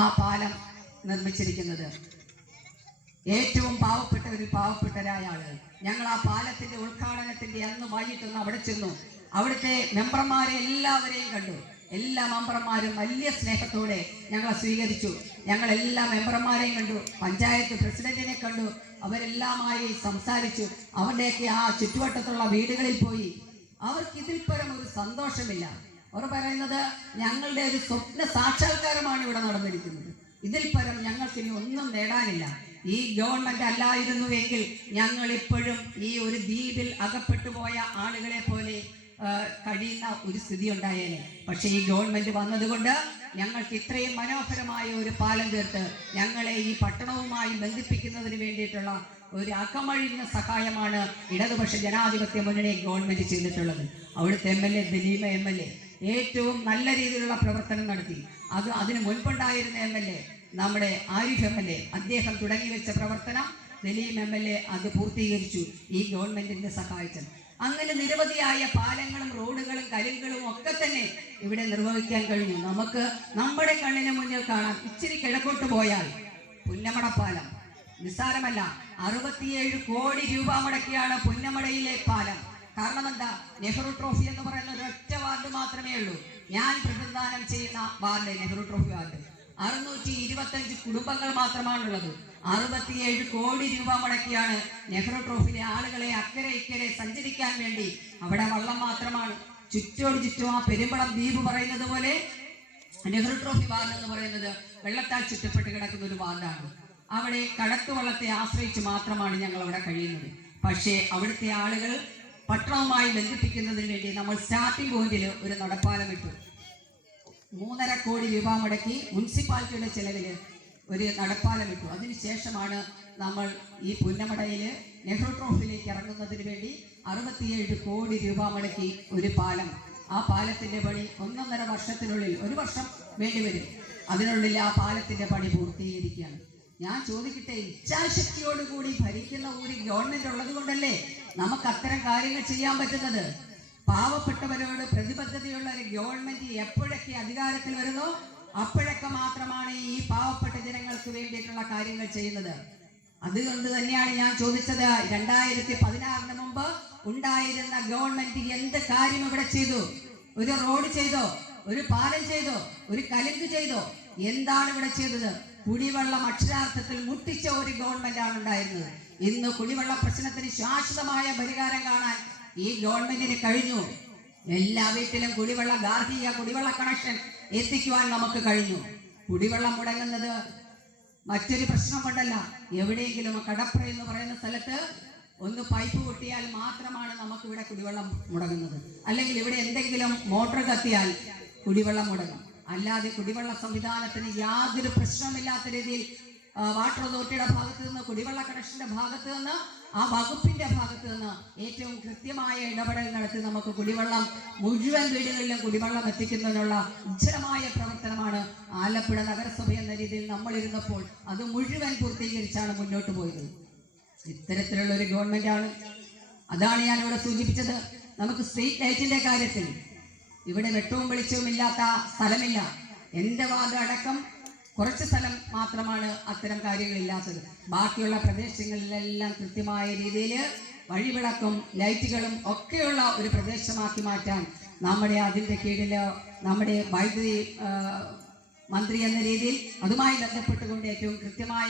ആ പാലം നിർമ്മിച്ചിരിക്കുന്നത്. ഏറ്റവും പാവപ്പെട്ടവരായ ആളുകൾ. ഞങ്ങൾ ആ പാലത്തിന്റെ ഉദ്ഘാടനത്തിന്റെ അന്ന് വൈകിട്ടൊന്ന് അവിടെ ചെന്നു. അവിടുത്തെ മെമ്പർമാരെ എല്ലാവരെയും കണ്ടു. എല്ലാ മെമ്പർമാരും വലിയ സ്നേഹത്തോടെ ഞങ്ങളെ സ്വീകരിച്ചു. ഞങ്ങൾ എല്ലാ മെമ്പർമാരെയും കണ്ടു, പഞ്ചായത്ത് പ്രസിഡന്റിനെ കണ്ടു. അവരെല്ലാമായി സംസാരിച്ചു. അവരുടെയൊക്കെ ആ ചുറ്റുവട്ടത്തുള്ള വീടുകളിൽ പോയി. അവർക്ക് ഇതിൽ പരം ഒരു സന്തോഷമില്ല. അവർ പറയുന്നത് ഞങ്ങളുടെ ഒരു സ്വപ്ന സാക്ഷാത്കാരമാണ് ഇവിടെ നടന്നിരിക്കുന്നത്. ഇതിൽ പരം ഞങ്ങൾക്ക് ഇനി ഒന്നും നേടാനില്ല. ഈ ഗവൺമെന്റ് അല്ലായിരുന്നുവെങ്കിൽ ഞങ്ങൾ ഇപ്പോഴും ഈ ഒരു ദ്വീപിൽ അകപ്പെട്ടുപോയ ആളുകളെ പോലെ കഴിയുന്ന ഒരു സ്ഥിതി ഉണ്ടായേനെ. പക്ഷെ ഈ ഗവൺമെന്റ് വന്നതുകൊണ്ട് ഞങ്ങൾക്ക് ഇത്രയും മനോഹരമായ ഒരു പാലം തീർത്ത് ഞങ്ങളെ ഈ പട്ടണവുമായി ബന്ധിപ്പിക്കുന്നതിന് വേണ്ടിയിട്ടുള്ള ഒരു അകമഴിഞ്ഞ സഹായമാണ് ഇടതുപക്ഷ ജനാധിപത്യ മുന്നണി ഗവൺമെന്റ് ചെയ്തിട്ടുള്ളത്. അവിടുത്തെ MLA ദലീമ MLA ഏറ്റവും നല്ല രീതിയിലുള്ള പ്രവർത്തനം നടത്തി. അതിന് മുൻപുണ്ടായിരുന്ന MLA നമ്മുടെ ആരിഫ് MLA അദ്ദേഹം തുടങ്ങി വെച്ച പ്രവർത്തനം ദലീം MLA അത് പൂർത്തീകരിച്ചു ഈ ഗവൺമെന്റിന്റെ സഹായിച്ചത്. അങ്ങനെ നിരവധിയായ പാലങ്ങളും റോഡുകളും കലുകളും ഒക്കെ തന്നെ ഇവിടെ നിർവഹിക്കാൻ കഴിഞ്ഞു. നമുക്ക് നമ്മുടെ കണ്ണിന് മുന്നിൽ കാണാം. ഇച്ചിരി കിഴക്കോട്ട് പോയാൽ പുന്നമട പാലം നിസ്സാരമല്ല. 67 കോടി രൂപ മുടക്കിയാണ് പുന്നമടയിലെ പാലം. കാരണം എന്താ? നെഹ്റു ട്രോഫി എന്ന് പറയുന്ന ഒരൊറ്റ വാർഡ് മാത്രമേ ഉള്ളൂ. ഞാൻ പ്രതിനിധാനം ചെയ്യുന്ന വാർഡ് നെഹ്റു ട്രോഫി വാർഡ്. 625 കുടുംബങ്ങൾ മാത്രമാണുള്ളത്. 67 കോടി രൂപ മുടക്കിയാണ് നെഹ്റു ട്രോഫിയിലെ ആളുകളെ അക്കരെ ഇക്കരെ സഞ്ചരിക്കാൻ വേണ്ടി. അവിടെ വള്ളം മാത്രമാണ്. ചുറ്റോട് ചുറ്റും ആ പെരുമ്പളം ദ്വീപ് പറയുന്നത് പോലെ നെഹ്റു ട്രോഫി വാർഡ് എന്ന് പറയുന്നത് വെള്ളത്താൽ ചുറ്റപ്പെട്ട് കിടക്കുന്ന ഒരു വാർഡാണ്. അവിടെ കടത്തുവള്ളത്തെ ആശ്രയിച്ച് മാത്രമാണ് ഞങ്ങൾ അവിടെ കഴിയുന്നത്. പക്ഷേ അവിടുത്തെ ആളുകൾ പട്ടണവുമായി ബന്ധിപ്പിക്കുന്നതിന് വേണ്ടി നമ്മൾ സ്റ്റാർട്ടിംഗ് പോയിന്റിൽ ഒരു നടപ്പാലം ഇട്ടു. 3.5 കോടി രൂപ മുടക്കി മുനിസിപ്പാലിറ്റിയുടെ ചെലവിൽ ഒരു നടപ്പാലം ഇട്ടു. അതിനുശേഷമാണ് നമ്മൾ ഈ പുന്നമടയിൽ നെഹ്റു ട്രോഫിയിലേക്ക് ഇറങ്ങുന്നതിന് വേണ്ടി 67 കോടി രൂപ മുടക്കി ഒരു പാലം. ആ പാലത്തിന്റെ പണി 1.5 വർഷത്തിനുള്ളിൽ, 1 വർഷം വേണ്ടിവരും, അതിനുള്ളിൽ ആ പാലത്തിന്റെ പണി പൂർത്തീകരിക്കുകയാണ്. ഞാൻ ചോദിക്കട്ടെ, ഇച്ഛാശക്തിയോടുകൂടി ഭരിക്കുന്ന ഒരു ഗവൺമെന്റ് ഉള്ളത് കൊണ്ടല്ലേ നമുക്ക് അത്തരം കാര്യങ്ങൾ ചെയ്യാൻ പറ്റുന്നത്? പാവപ്പെട്ടവരോട് പ്രതിബദ്ധതയുള്ള ഒരു ഗവൺമെന്റ് എപ്പോഴൊക്കെ അധികാരത്തിൽ വരുന്നോ അപ്പോഴൊക്കെ മാത്രമാണ് ഈ പാവപ്പെട്ട ജനങ്ങൾക്ക് വേണ്ടിയിട്ടുള്ള കാര്യങ്ങൾ ചെയ്യുന്നത്. അതുകൊണ്ട് തന്നെയാണ് ഞാൻ ചോദിച്ചത്, 2016 മുമ്പ് ഉണ്ടായിരുന്ന ഗവൺമെന്റ് എന്ത് കാര്യം ഇവിടെ ചെയ്തു? ഒരു റോഡ് ചെയ്തോ? ഒരു പാലം ചെയ്തോ? ഒരു കലുങ്ക് ചെയ്തോ? എന്താണ് ഇവിടെ ചെയ്തത്? കുടിവെള്ളം അക്ഷരാർത്ഥത്തിൽ മുട്ടിച്ച ഒരു ഗവൺമെന്റ് ആണ് ഉണ്ടായിരുന്നത്. ഇന്ന് കുടിവെള്ള പ്രശ്നത്തിന് ശാശ്വതമായ പരിഹാരം കാണാൻ ഈ ഗവൺമെന്റിന് കഴിഞ്ഞു. എല്ലാ വീട്ടിലും ഗാർഹിക കുടിവെള്ള കണക്ഷൻ എത്തിക്കുവാൻ നമുക്ക് കഴിഞ്ഞു. കുടിവെള്ളം മുടങ്ങുന്നത് മറ്റൊരു പ്രശ്നം കൊണ്ടല്ല. എവിടെയെങ്കിലും കടപ്ര എന്ന് പറയുന്ന സ്ഥലത്ത് ഒന്ന് പൈപ്പ് പൊട്ടിയാൽ മാത്രമാണ് നമുക്ക് ഇവിടെ കുടിവെള്ളം മുടങ്ങുന്നത്. അല്ലെങ്കിൽ ഇവിടെ എന്തെങ്കിലും മോട്ടോർ കത്തിയാൽ കുടിവെള്ളം മുടങ്ങും. അല്ലാതെ കുടിവെള്ള സംവിധാനത്തിന് യാതൊരു പ്രശ്നമില്ലാത്ത രീതിയിൽ വാട്ടർ അതോറിറ്റിയുടെ ഭാഗത്ത് നിന്ന്, കുടിവെള്ള കണക്ഷന്റെ ഭാഗത്ത് നിന്ന്, ആ വകുപ്പിന്റെ ഭാഗത്ത് നിന്ന് ഏറ്റവും കൃത്യമായ ഇടപെടൽ നടത്തി നമുക്ക് കുടിവെള്ളം മുഴുവൻ വീടുകളിലും കുടിവെള്ളം എത്തിക്കുന്നതിനുള്ള ഉജ്ജ്വലമായ പ്രവർത്തനമാണ് ആലപ്പുഴ നഗരസഭ എന്ന രീതിയിൽ നമ്മൾ ഇരുന്നപ്പോൾ അത് മുഴുവൻ പൂർത്തീകരിച്ചാണ് മുന്നോട്ട് പോയത്. ഇത്തരത്തിലുള്ള ഒരു ഗവൺമെന്റ് ആണ്. അതാണ് ഞാൻ ഇവിടെ സൂചിപ്പിച്ചത്. നമുക്ക് സ്ട്രീറ്റ് ലൈറ്റിന്റെ കാര്യത്തിൽ ഇവിടെ വെട്ടവും വെളിച്ചവും ഇല്ലാത്ത സ്ഥലമില്ല. എൻ്റെ വാർഡ് അടക്കം കുറച്ച് സ്ഥലം മാത്രമാണ് അത്തരം കാര്യങ്ങളില്ലാത്തത്. ബാക്കിയുള്ള പ്രദേശങ്ങളിലെല്ലാം കൃത്യമായ രീതിയിൽ വഴിവിളക്കും ലൈറ്റുകളും ഒക്കെയുള്ള ഒരു പ്രദേശമാക്കി മാറ്റാൻ അതിൻ്റെ കീഴിൽ നമ്മുടെ വൈദ്യുതി മന്ത്രി എന്ന രീതിയിൽ അതുമായി ബന്ധപ്പെട്ടുകൊണ്ട് ഏറ്റവും കൃത്യമായ